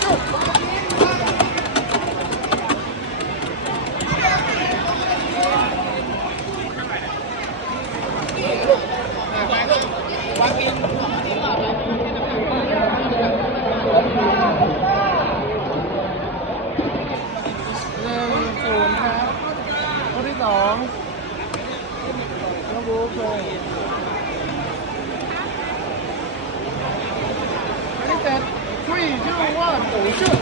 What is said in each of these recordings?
shoot ห 我没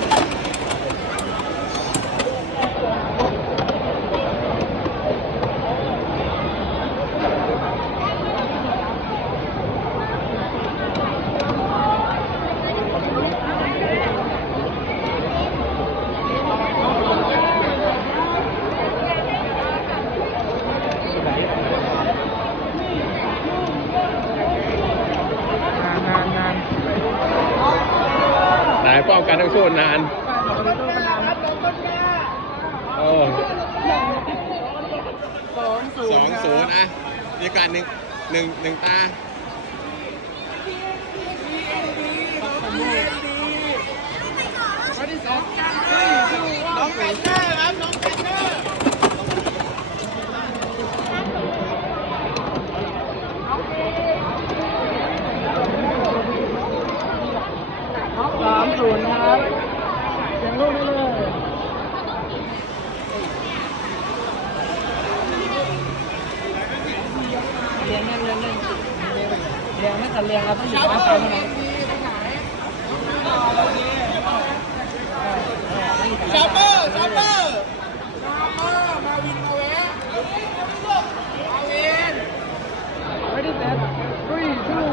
ายป้องกันทั้งสู้นานโอ้สองศูสนองย์ศูนย์อะมีการหนึ่งหนึ่งหนึ่งตา ข้อที่สอง three two one น้องไก่เตอร์ครับน้องไก่เตอร์สามศูนย์ครับเสียงลูกได้เลย เรียงนั่นเรียงเรียงไม่ทันเรียงเราต้องหยิบมาใส่ให้ซัมเมอร์ซัมเมอร์มาวินมาแวะมาวิน Ready set three two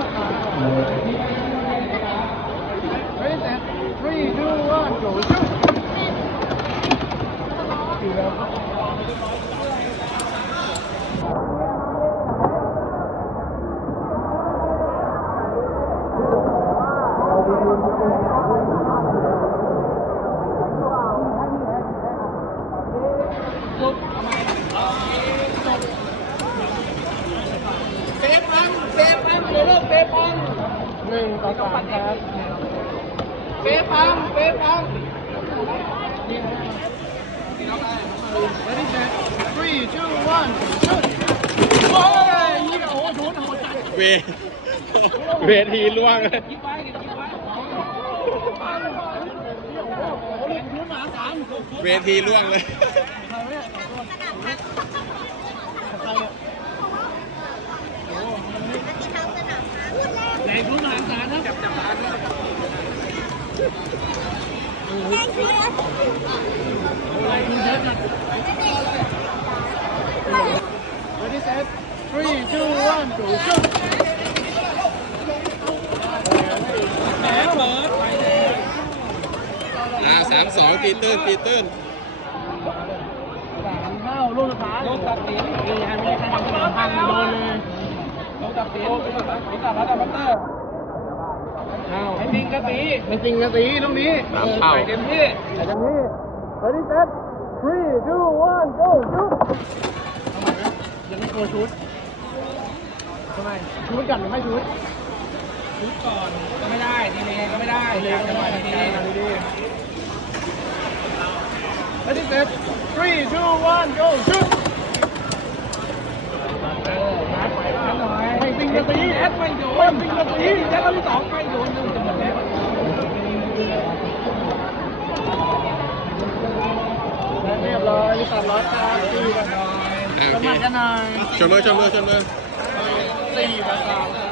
Ready set three two one go shoot เซฟพังเซฟพังเดี๋ยวเลิกเซฟพังหนึ่งต่อสามครับเซฟพังเซฟพัง Ready set three two one shoot โอ้ยนี่โอ้โหโดนหัวใจเวเวทีล่วงเลยยิบไว้ยิบไว้เล่นพื้นหมาสาม เวทีล่วงเลย ไหนรู้มหาศาลนะจับจับอะไรคุณเชฟนะ Ready set three two one go shoot แหมเปิดไปเลยอ่าสามสองตีตื้นตีตื้น สามเข้าลูกสุดท้า ยลูกตัดสินนี่ฮะไม่ได้ใครทำสนามพังโดนเลยลูกตัดสินลูกตัดสินตัดแล้วตับัตเตอร์อ้าวไอ้จริงกระสีไม่จริงนะสีลูกนี้สามเข้าไปเต็มที่แต่จังนี้ Ready set three two one go shoot ยังไม่โกชุดทำไมชุดกันหรือไม่ชุดชุดก่อนก็ไม่ได้ทีนี้ก็ไม่ได้ดีจังหวะดีดีดี Ready set three two one go shoot เราที่สองไม่โดนหนึ่งจะหมดแล้วเรียบร้อยตัดร้อยครับสี่พันอ่าสโอเคมัครกันหน่อยชมมือชมมือชมมือสี่พันสามครับ